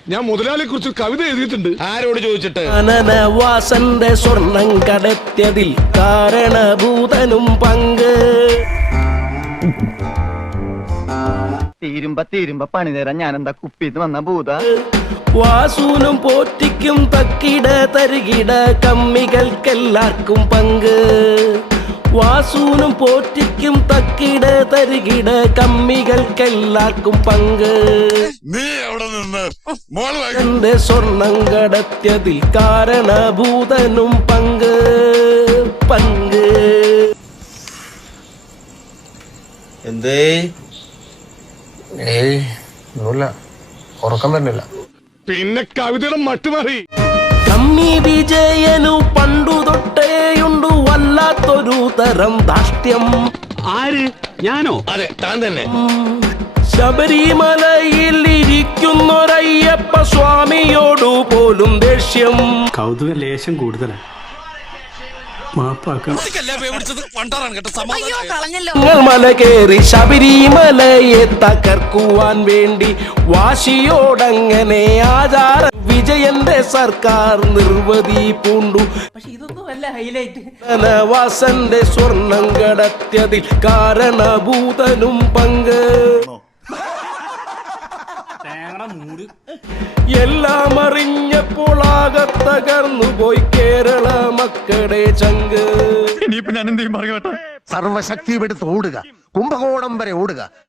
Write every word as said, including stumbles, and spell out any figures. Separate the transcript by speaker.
Speaker 1: ഞാൻ മുതലാളിയെ കുറിച്ച് കവിത എഴുതിയിട്ടുണ്ട്.
Speaker 2: ആരോട് ചോദിച്ചിട്ട്?
Speaker 3: അനനവാസന്റെ സ്വർണം കടത്തിയതിൽ കാരണഭൂതനും പങ്ക്.
Speaker 4: തീരുമ്പ തീരുമ്പ പണി തരാൻ ഞാൻ എന്താ കുപ്പിന്ന് വന്ന ഭൂത.
Speaker 3: വാസൂനും പോറ്റിക്കും തക്കിട തരികിട കമ്മികൾക്കെല്ലാവർക്കും പങ്ക്. വാസൂനും പോറ്റിക്കും തക്കിട തരികിട കമ്മികൾക്കെല്ലാവർക്കും പങ്ക്. എന്റെ സ്വർണം കടത്തിയതിൽ കാരണഭൂതനും പങ്ക് പങ്ക്.
Speaker 5: എന്തേ?
Speaker 6: ഏയ് ഒന്നുമില്ല, ഉറക്കം വരുന്നില്ല.
Speaker 1: പിന്നെ കവിതയുടെ മട്ടുമാറി.
Speaker 3: കമ്മി വിജയനു പണ്ടു തൊട്ടേയുണ്ടു വല്ലാത്തൊരു തരം ധാഷ്ട്യം.
Speaker 2: ആര്? ഞാനോ? അതെ, താൻ തന്നെ.
Speaker 3: ശബരിമലയിൽ ഇരിക്കുന്നൊരയ്യപ്പ സ്വാമിയോടു പോലും ദേഷ്യം.
Speaker 7: കൗതുക ലേശം കൂടുതലാണ്, മാപ്പാക്കണം.
Speaker 3: മല കയറി ശബരിമലയെ തകർക്കുവാൻ വേണ്ടി വാശിയോടങ്ങനെ ആചാര വിജയന്റെ സർക്കാർ നിർവധി പൂണ്ടു. പക്ഷെ ഇതൊന്നും അല്ല ഹൈലൈറ്റ്. ധനവാസന്റെ സ്വർണം കടത്തിയതിൽ കാരണഭൂതനും പങ്ക്. എല്ലാം അറിഞ്ഞപ്പോൾ ആകെ തകർന്നു പോയി കേരള മക്കളുടെ ചങ്ക്.
Speaker 4: ഇനിയിപ്പോ ഞാൻ എന്തെങ്കിലും പറയട്ടെ. സർവശക്തിയും എടുത്ത് ഓടുക, കുംഭകോണം വരെ ഓടുക.